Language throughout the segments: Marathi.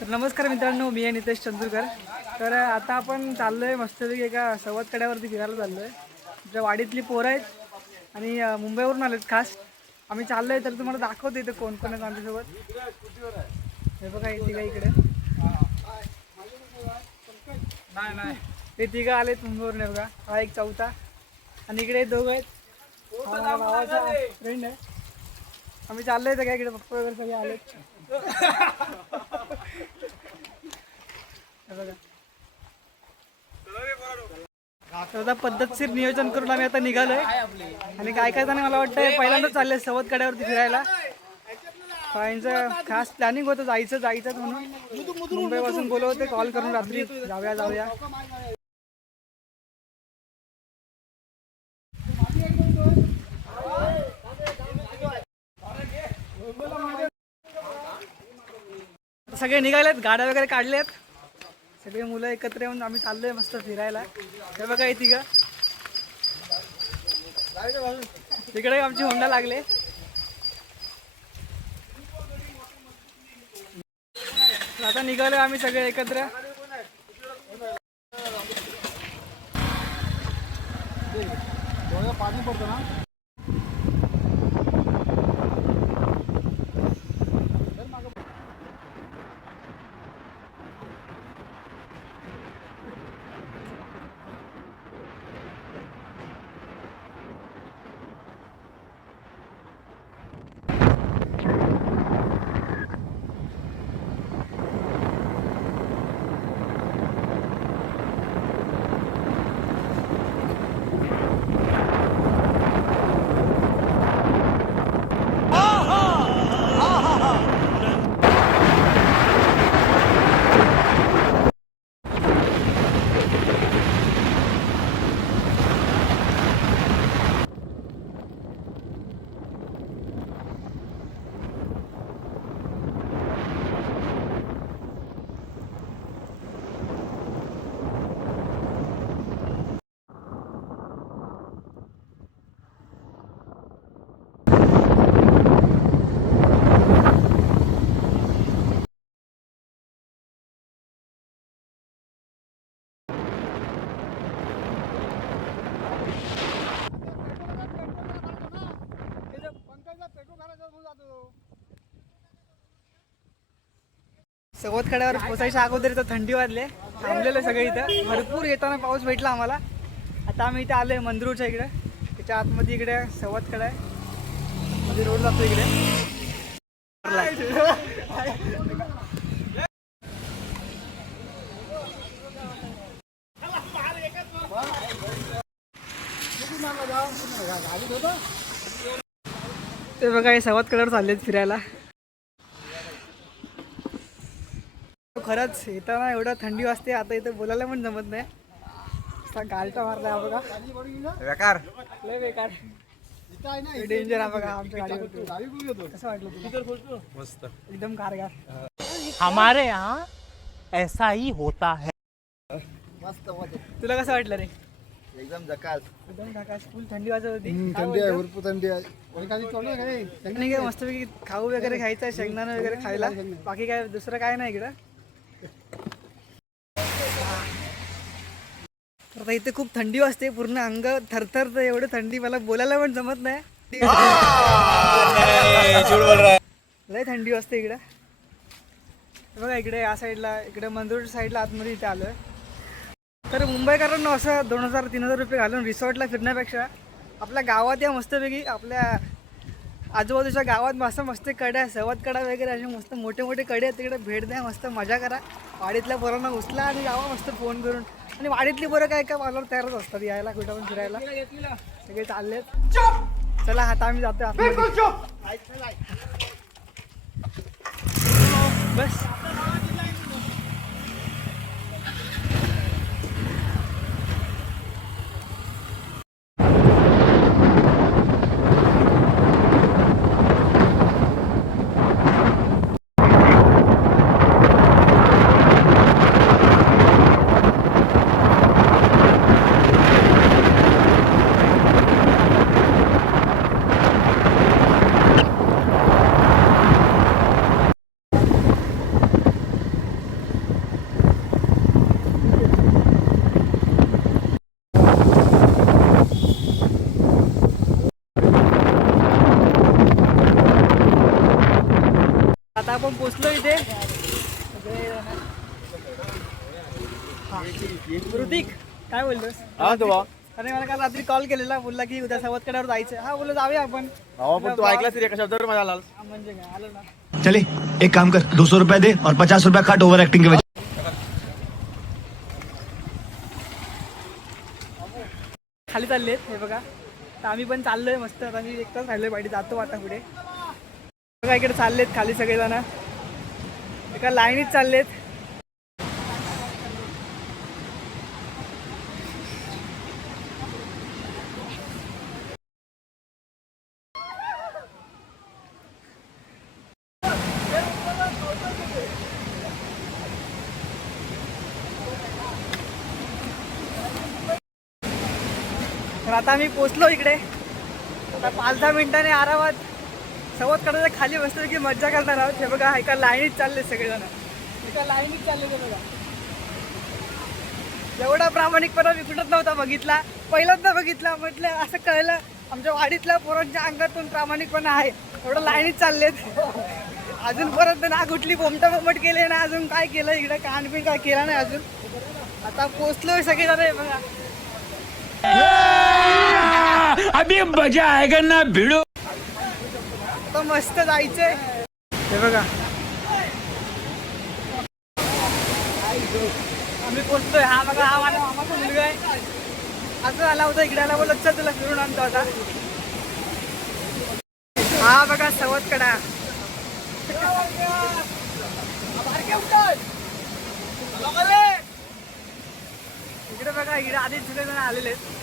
तर नमस्कार मित्रांनो, मी आहे नितेश चंदूरकर. तर आता आपण चाललो आहे मस्तपैकी एका सवत कड्यावरती फिरायला चाललो आहे. ज्या वाडीतली पोरं आहेत आणि मुंबईवरून आलेत खास. आम्ही चाललो आहे तर तुम्हाला दाखवतो इथे कोण कोण आहेत आमच्यासोबत. हे बघा हे तिघं इकडे. नाही ते तिघं आलेत मुंबईवरून. हे बघा हा एक चौथा आणि इकडे दोघं आहेत. हा भावाचा फ्रेंड आहे. आम्ही चाललोय सगळ्या इकडे. पप्पा वगैरे सगळे आलेत. आता पद्धतशीर नियोजन करून आम्ही आता निघालोय आणि काय काय जण मला वाटतं पहिल्यांदाच चाललंय सवत कड्यावरती फिरायला. यांचं खास प्लॅनिंग होतं जायचं म्हणून मुंबईपासून बोलवते कॉल करून रात्री जाऊया. सगळे निघालेत, गाड्या वगैरे काढल्यात, सगळे मुलं एकत्र येऊन आम्ही चाललोय मस्त फिरायला. हे बघा इथे का तिकडे आमची होंडा लागले. आता निघालोय आम्ही सगळे एकत्र. पाणी पडतं ना. सवत कड्यावर पोचायच्या अगोदर तर थंडी वाजले. थांबलेलं सगळं इथं. भरपूर येताना पाऊस भेटला आम्हाला. आता आम्ही इथे आलोय मंदरूरच्या इकडे. त्याच्या आतमध्ये इकडे सवत कडा आहे. मध्ये रोड जातो इकडे. ते बघा हे सवत कड्यावर चाललेत फिरायला. खरंच येताना एवढं थंडी वाजते. आता इथं बोलायला पण जमत नाही. गालटा मारला बघा. बेकार लय बेकार डेंजर. हा बघा आमच्या गाडीवर. कसं वाटलं? मस्त एकदम गारगार. हमारे यहाँ ऐसा ही होता है. मस्त. तुला कसं वाटलं रे? एकदम झकास. एकदम झकास. फुल थंडी वाजत होती. थंडी आहे, भरपूर थंडी आहे. आणि काय मस्तपैकी खाऊ वगैरे खायचं आहे, शेंगदाणा वगैरे खायला. बाकी काय दुसरं काय नाही इकडं. आता इथे खूप थंडी वाजते. पूर्ण अंग थरथरत. एवढं थंडी मला बोलायला पण जमत नाही. लय थंडी वाजते इकडं. बघा इकडे या साईडला, इकडे मंदूर साईडला आतमध्ये इथे आलोय. तर मुंबईकरांना असं 2000-3000 रुपये घालून रिसॉर्टला फिरण्यापेक्षा आपल्या गावात या मस्तपैकी आपल्या आजूबाजूच्या गावात मस्त कड्या, सवत कडा वगैरे असे मस्त मोठे कडे आहेत. तिकडे भेट द्या, मस्त मजा करा. वाडीतल्या पोरांना उचला आणि जावा मस्त फोन करून. आणि वाडीतली पोरं काय पावलावर तयारच असतात यायला कुठं पण फिरायला. सगळे चाललेत. चला आता आम्ही जातो बस. आता आपण पोचलो इथे. ऋतिक काय बोलतोस? हा तो अरे मला काल रात्री कॉल केलेला, बोलला की उद्या सवतकड्यावर जायचं. हा बोललो जाऊया आपण. पण तू ऐकलास तरी एका शब्दावर माझ्या आला. हा, म्हणजे काय आलो ना. चले एक काम कर 200 रुपया दे और 50 रुपया काट ओवर एक्टिंग के वजह खाली चाललेत हे बघा. तर आम्ही पण चाललोय मस्त. आता मी एकटाच राहिलोय पाठी, जातो आता पुढे. बघा इकडे चाललेत खाली सगळेजण, एका लाईनीत चाललेत. तर आता आम्ही पोचलो इकडे. आता 5-10 मिनिटांनी आरामात सवतकड्याच्या खाली बसलो की मज्जा करणार आहोत. हे बघा एका लाईनीत चालले सगळेजण, एका लाईनीत चालले. ते बघा एवढा प्रामाणिकपणा मी कुठंच नव्हता बघितला, पहिल्यांदा बघितला. म्हटलं असं कळलं आमच्या वाडीतल्या पोरांच्या अंगातून प्रामाणिकपणा आहे. एवढं लाईनीत चाललेत. अजूनपर्यंत ना कुठली बोमटा केले ना, अजून काय केलं इकडे कानपिन काय केला नाही अजून. आता पोचलोय सगळेजण. हे बघा अभी मजा आएगा ना भिड़ो. आता मस्त जायचंय. हे बघा आम्ही पोचतोय. हा बघा हा माझा मामाचा मुलगा आहे. असं आला होता इकडे, आला बोलत चल तुला फिरून आणतो आता. हा बघा सवतकडा. इकडे बघा इकडे आधीच सगळेजण आलेले आहेत.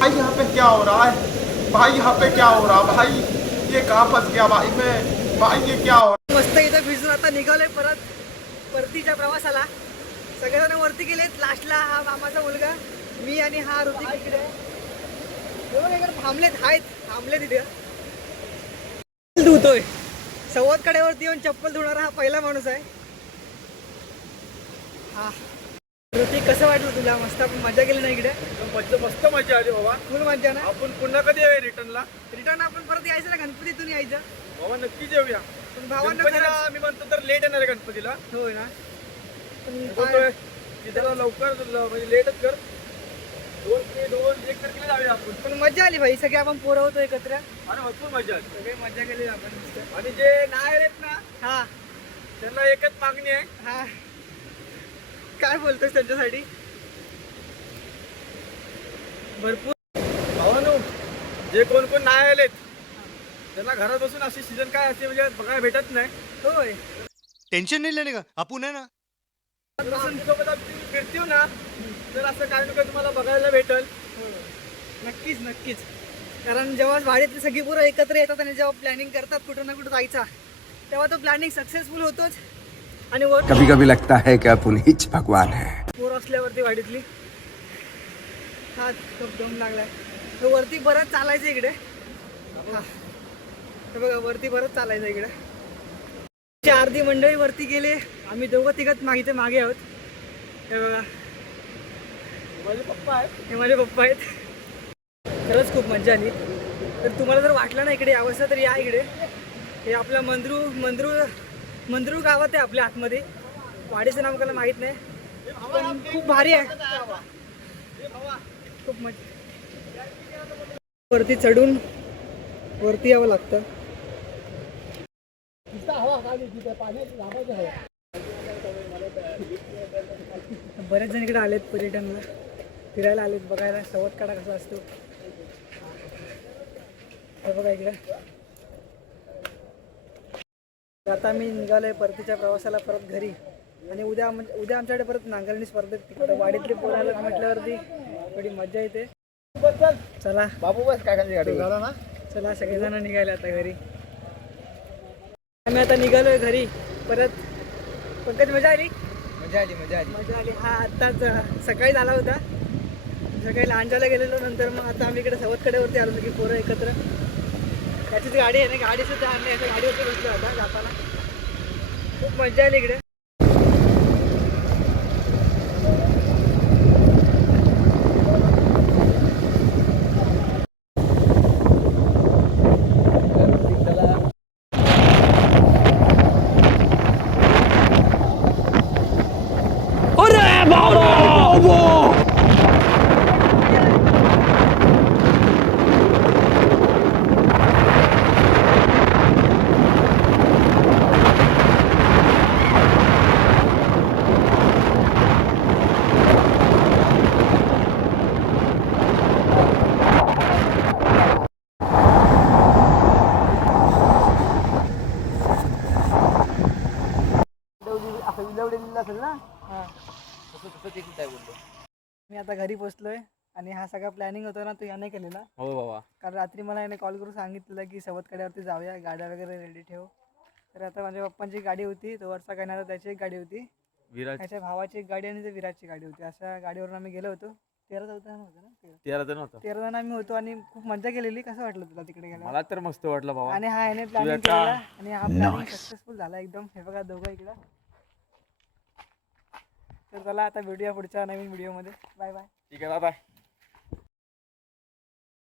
भाई यहाँ पे क्या हो रहा है? भाई यहाँ पे क्या हो रहा भाई? ये कहाँ फंस गया भाई मैं? भाई ये क्या हो रहा? मस्त इथं भिजून आता निघालोय परत परतीच्या प्रवासाला. सगळेजण वरती गेलेत. लास्टला हा मामाचा मुलगा, मी आणि हा ऋतिक इकडे. हे बघा इकडे थांबले तिथे. धुतोय सवतकड्यावरती येऊन चप्पल धुणारा हा पहिला माणूस आहे. हा ऋतिक कसं वाटलं तुला? मस्त आपण मजा केली ना इकडे. मस्त मजा आली बाबा. फुल मजा ना. आपण पुन्हा कधी येऊया रिटर्नला? रिटर्न आपण परत यायचं ना, गणपतीतून यायचं. बाबा नक्कीच येऊया. पण भावांना गणपतीला खरंच- मी म्हणतो तर लेट येणार आहे गणपतीला. होय ना. पण बोलतोय की त्याला लवकर म्हणजे लेटच कर. 2-1 तारखेला जाऊया आपण. पण मजा आली भाई. सगळे आपण पोरं होतो एकत्र. आणि भरपूर मजा आली. सगळे मजा केली आपण मस्त. आणि जे नाही आहेत ना हा त्यांना एकच मागणी आहे. हा काय बोलतोस त्यांच्यासाठी? भरपूर भावानो जे कोण नाही आलेत त्यांना घरात बसून अशी सीझन काय असते म्हणजे बघायला भेटत नाही. होय. टेंशन नहीं लेने का आपण है ना. सोबत आपण फिरतीव ना तर असं काय ना काय तुम्हाला बघायला भेटल. नक्कीच नक्कीच. कारण जेव्हा वाडीतली सगळी पोरं एकत्र येतात आणि जेव्हा प्लॅनिंग करतात कुठं ना कुठं जायचा, तेव्हा तो प्लॅनिंग सक्सेसफुल होतोच. आणि वर कभी कभी लगता है कि आप उन्हीं भगवान है. पोर असल्यावरती वाडीतली हा खूप दम लागलाय. तर वरती बरंच चालायचं इकडे. हा हे बघा वरती बरंच चालायचं इकडे. अर्धी मंडळी वरती गेले. आम्ही दोघं तिघत मागे आहोत. हे बघा माझे पप्पा आहेत. हे माझे पप्पा आहेत. खरंच खूप मजा आली. तर तुम्हाला जर वाटलं ना इकडे यावंसं तर या इकडे. हे आपलं मंद्रू गावात आहे आपल्या आतमध्ये. वाडीचं नाव मला माहीत नाही पण खूप भारी आहे. खूप मजा. वरती चढून वरती यावं लागतं. बरेच जण इकडे आलेत पर्यटनला, फिरायला आलेत, बघायला सवतकडा कसा असतो. हे बघा इकडे आता मी निघालोय परतीच्या प्रवासाला परत घरी आणि उद्या उद्या आमच्याकडे परत नांगरणी स्पर्धेत तिकडे वाडीतले पोराला म्हटल्यावरती थोडी मजा येते. चला बाबू बस काय खाली गाडी झाला ना. चला सगळेजण निघाले आता घरी. आम्ही आता निघालोय घरी परत. पंकज मजा आली. मजा आली मजा आली. मजा आली. हा आत्ताच सकाळी झाला होता. सकाळी लांजाला गेलेलो नंतर मग आता आम्ही इकडे सवतकडेवरती आलो की पोरं एकत्र. त्याचीच गाडी आहे ना गाडी सुद्धा आणली अशी गाडीवरती बसलो आता जाताना. खूप मजा आली इकडे. असेल ना. हां मी आता घरी पोचलोय आणि हा सगळा प्लॅनिंग होता ना तो याने केलेला. हो बाबा. कारण रात्री मला याने कॉल करून सांगितलेलं की सवतकड्यावरती जाऊया गाड्या वगैरे रेडी ठेव. तर आता माझ्या पप्पांची गाडी होती तो वरचा करणारा त्याची एक गाडी होती. विराज त्याच्या भावाची एक गाडी आणि ते विराजची गाडी होती. अशा गाडीवरून आम्ही गेलो होतो. 13 होतं ना 13 जण होतं. 13 जण आम्ही होतो आणि खूप मजा केलेली. कसं वाटलं तुला तिकडे गेला. मला तर मस्त वाटलं बाबा. आणि हा याने प्लॅनिंग केलेला आणि हा प्लॅनिंग सक्सेसफुल झाला एकदम. हे बघा दोघं इकडं. तर चला आता भेटूया पुढच्या नवीन व्हिडिओमध्ये. Bye bye. ठीक आहे बाय.